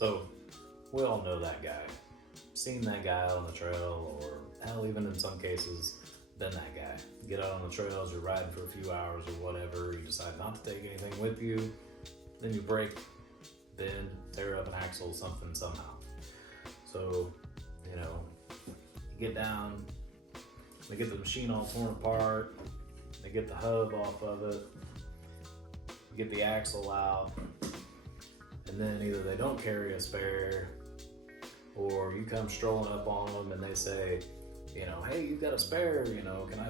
So we all know that guy, seen that guy out on the trail, or hell, even in some cases, been that guy. You get out on the trails, you're riding for a few hours or whatever, you decide not to take anything with you, then you break, bend, tear up an axle, something, somehow. So, you know, you get down, they get the machine all torn apart, they get the hub off of it, you get the axle out, and then either they don't carry a spare, or you come strolling up on them and they say, you know, hey, you got a spare, you know, can I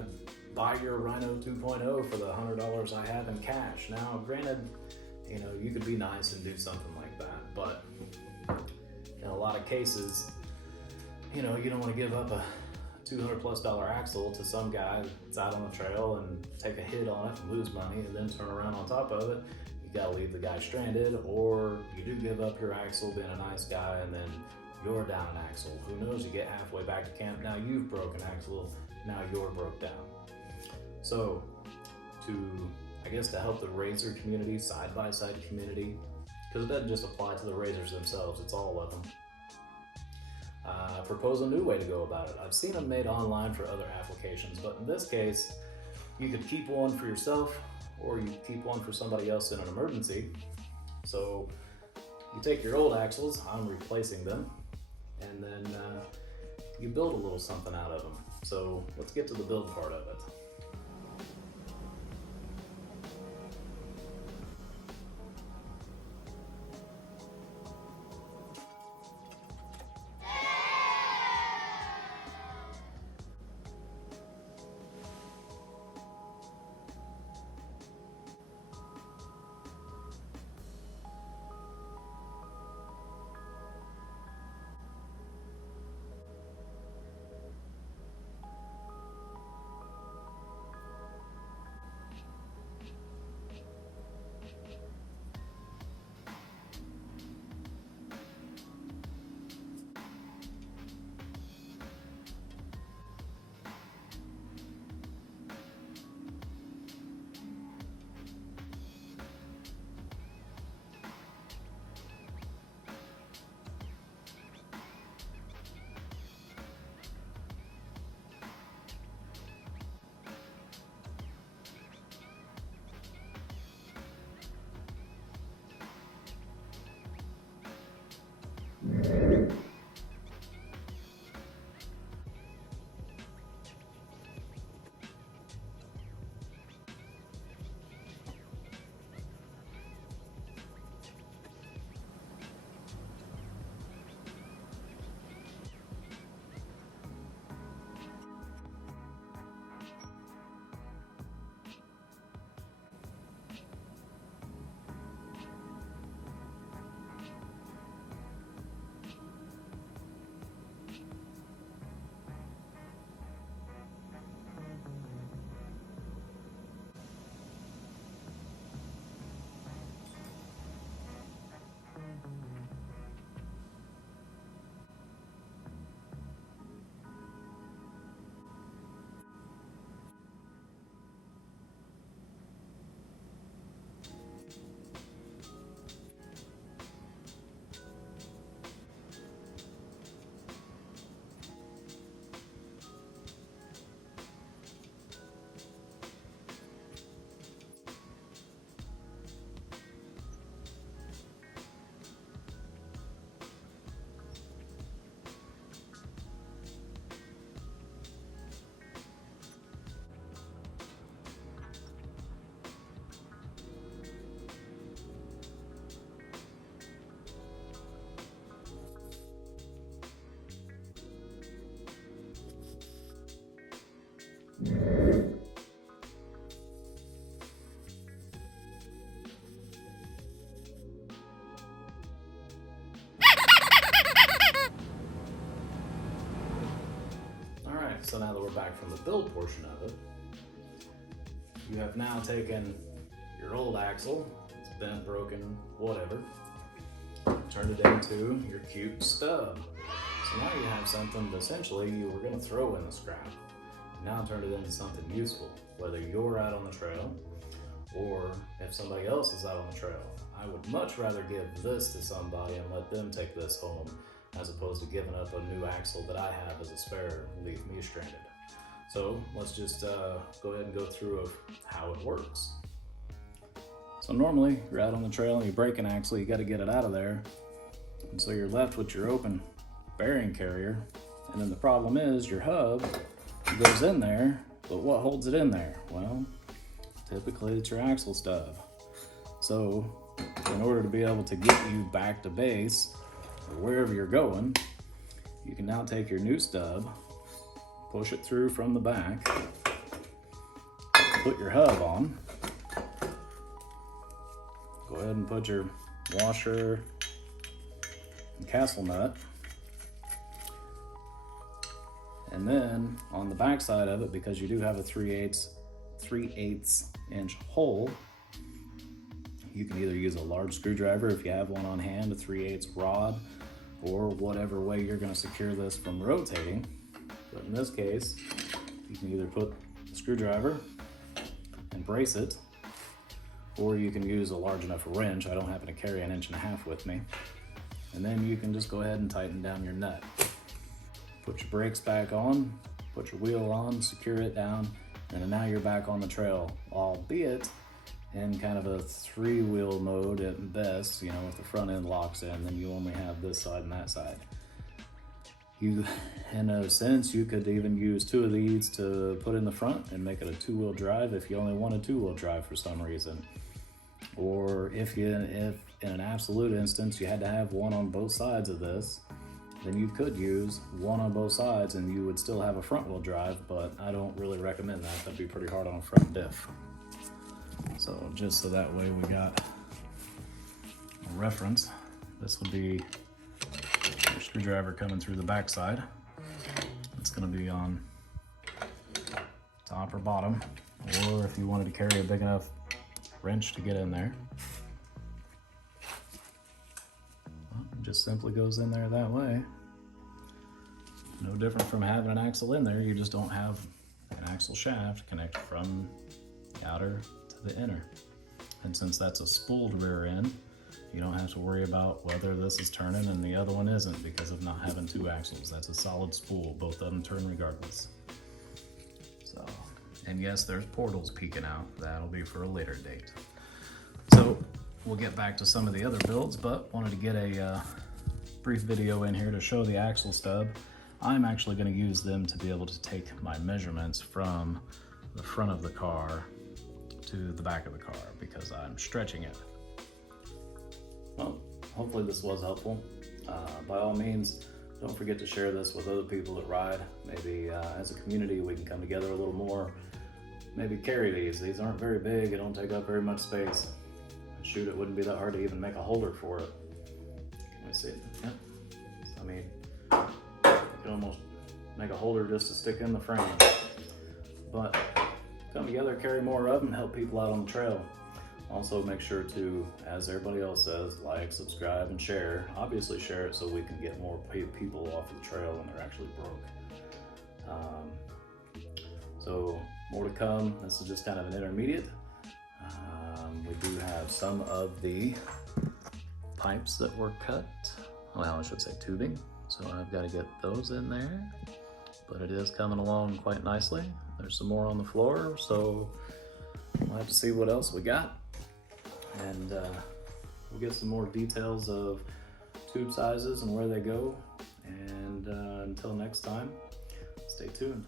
buy your Rhino 2.0 for the $100 I have in cash? Now, granted, you know, you could be nice and do something like that, but in a lot of cases, you know, you don't want to give up a $200+ axle to some guy that's out on the trail and take a hit on it and lose money and then turn around on top of it. You gotta leave the guy stranded, or you do give up your axle being a nice guy and then you're down an axle. Who knows, you get halfway back to camp, now you've broken axle, now you're broke down. So to help the RZR community, side-by-side community, because it doesn't just apply to the RZRs themselves, it's all of them. Propose a new way to go about it. I've seen them made online for other applications, but in this case, you could keep one for yourself, or you keep one for somebody else in an emergency. So you take your old axles, I'm replacing them, and then you build a little something out of them. So let's get to the build part of it. So now that we're back from the build portion of it, you have now taken your old axle, it's bent, broken, whatever, turned it into your cute stub. So now you have something that essentially you were going to throw in the scrap. Now turn it into something useful, whether you're out on the trail or if somebody else is out on the trail. I would much rather give this to somebody and let them take this home, as opposed to giving up a new axle that I have as a spare and leave me stranded. So let's just go ahead and go through how it works. So normally you're out on the trail and you break an axle, you got to get it out of there. And so you're left with your open bearing carrier. And then the problem is your hub goes in there, but what holds it in there? Well, typically it's your axle stub. So in order to be able to get you back to base or wherever you're going, you can now take your new stub, push it through from the back, put your hub on, go ahead and put your washer and castle nut, and then on the back side of it, because you do have a 3/8 inch hole, you can either use a large screwdriver if you have one on hand, a 3/8 rod, or whatever way you're going to secure this from rotating. But in this case, you can either put the screwdriver and brace it, or you can use a large enough wrench. I don't happen to carry 1.5 inches with me. And then you can just go ahead and tighten down your nut. Put your brakes back on, put your wheel on, secure it down, and now you're back on the trail, albeit in kind of a 3-wheel mode at best. You know, if the front end locks in, then you only have this side and that side. You, in a sense, you could even use 2 of these to put in the front and make it a 2-wheel drive if you only want a 2-wheel drive for some reason. Or if in an absolute instance you had to have one on both sides of this, then you could use one on both sides and you would still have a front wheel drive, but I don't really recommend that. That'd be pretty hard on a front diff. So just so that way we got a reference, this will be your screwdriver coming through the back side. It's going to be on top or bottom, or if you wanted to carry a big enough wrench to get in there, well, it just simply goes in there that way. No different from having an axle in there, you just don't have an axle shaft connected from the outer to the inner. And since that's a spooled rear end, you don't have to worry about whether this is turning and the other one isn't because of not having 2 axles. That's a solid spool, both of them turn regardless. So, and yes, there's portals peeking out. That'll be for a later date. So we'll get back to some of the other builds, but wanted to get a brief video in here to show the axle stub. I'm actually going to use them to be able to take my measurements from the front of the car to the back of the car because I'm stretching it. Well, hopefully this was helpful. By all means, don't forget to share this with other people that ride. Maybe as a community we can come together a little more. Maybe carry these. These aren't very big, they don't take up very much space. Shoot, it wouldn't be that hard to even make a holder for it. Can we see it? Yep. I mean, you can almost make a holder just to stick in the frame. But come together, carry more of them, and help people out on the trail. Also make sure to, as everybody else says, like, subscribe, and share. Obviously share it so we can get more people off the trail when they're actually broke. So more to come. This is just kind of an intermediate. We do have some of the pipes that were cut. Well, I should say tubing. So I've got to get those in there, but it is coming along quite nicely. There's some more on the floor, so we'll have to see what else we got. And we'll get some more details of tube sizes and where they go. And until next time, stay tuned.